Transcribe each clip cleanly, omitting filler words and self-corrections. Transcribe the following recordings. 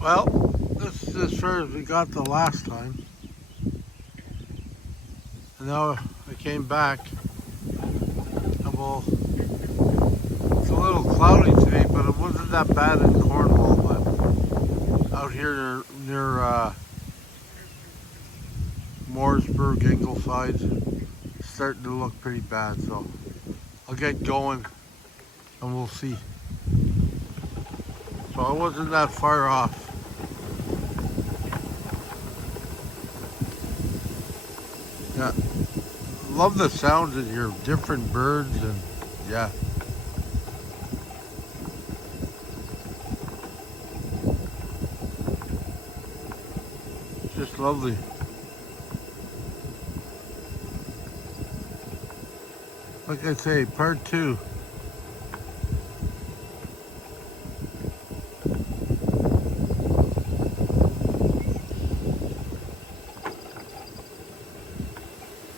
Well, this is as far as we got the last time. And now I came back. And well, it's a little cloudy today, but it wasn't that bad in Cornwall. But out here near Mooresburg, Ingleside, it's starting to look pretty bad. So I'll get going and we'll see. So I wasn't that far off. Yeah, love the sounds in here, different birds and yeah. It's just lovely. Like I say, part two.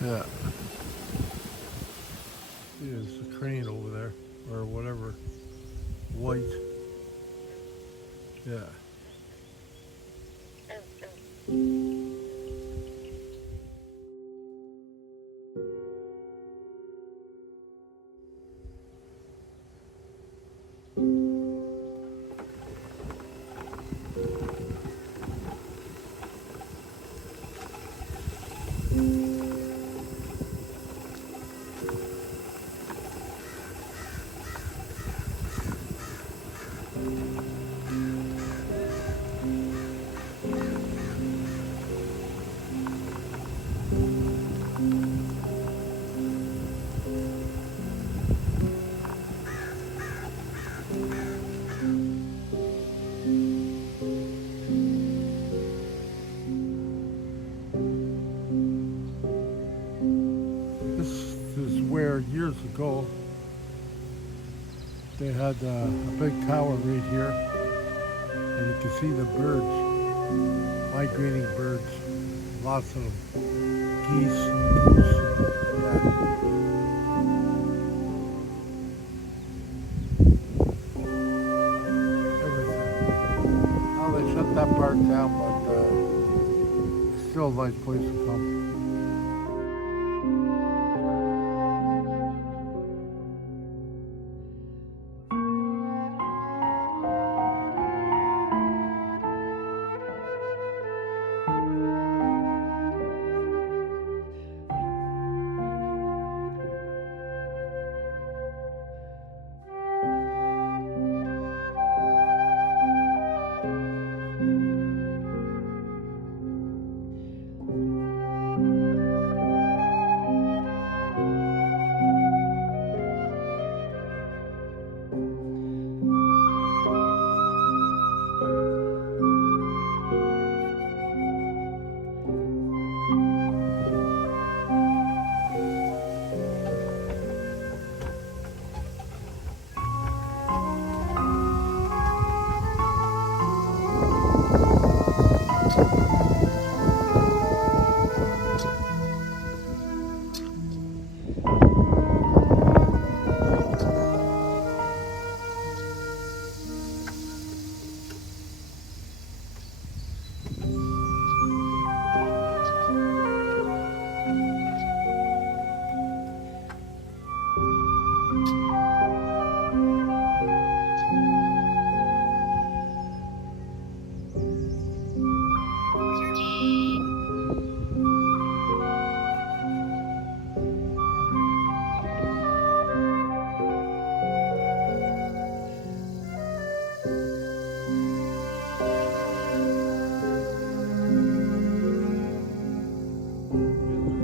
Yeah. There's a crane over there, or whatever, white. Yeah. This is where years ago they had a big tower right here, and you can see the birds, migrating birds, lots of them, geese, goose, yeah, everything. Now they shut that part down, but it's still a nice place to come.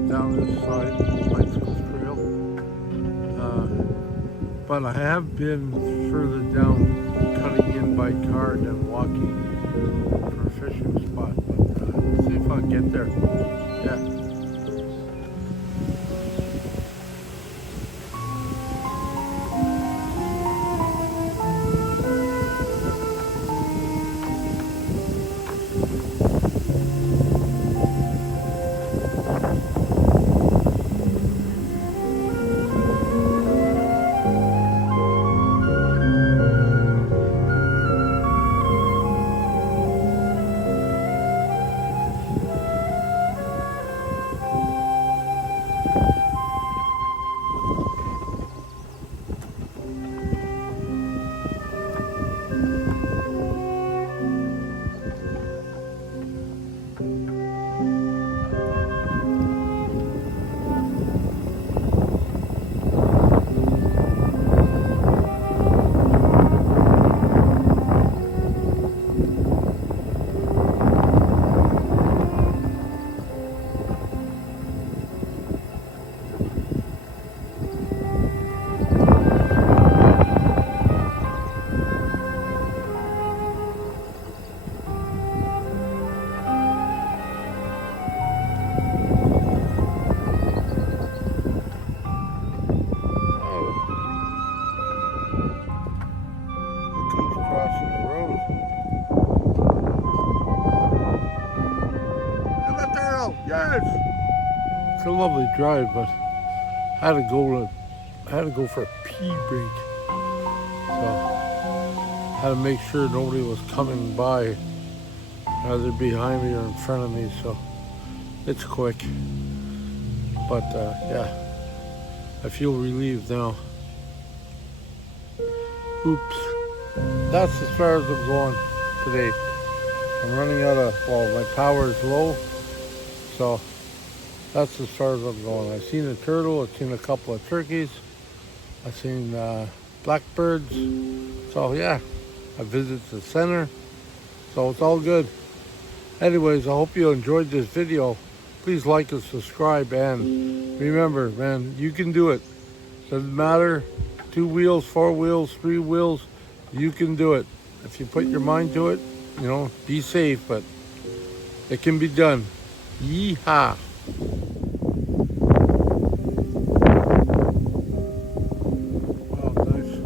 Down this side, bicycle trail. But I have been further down, cutting in by car and then walking for a fishing spot. But see if I can get there. Yeah. Yes. It's a lovely drive, but I had to go for a pee break. So I had to make sure nobody was coming by, either behind me or in front of me. So it's quick. But yeah, I feel relieved now. Oops. That's as far as I'm going today. I'm running out of, well, my power is low. So that's as far as I'm going. I've seen a turtle, I've seen a couple of turkeys, I've seen blackbirds. So yeah, I visited the center. So it's all good. Anyways, I hope you enjoyed this video. Please like and subscribe, and remember, man, you can do it. Doesn't matter, 2 wheels, 4 wheels, 3 wheels, you can do it. If you put your mind to it, you know, be safe, but it can be done. Yeehaw. Wow, nice.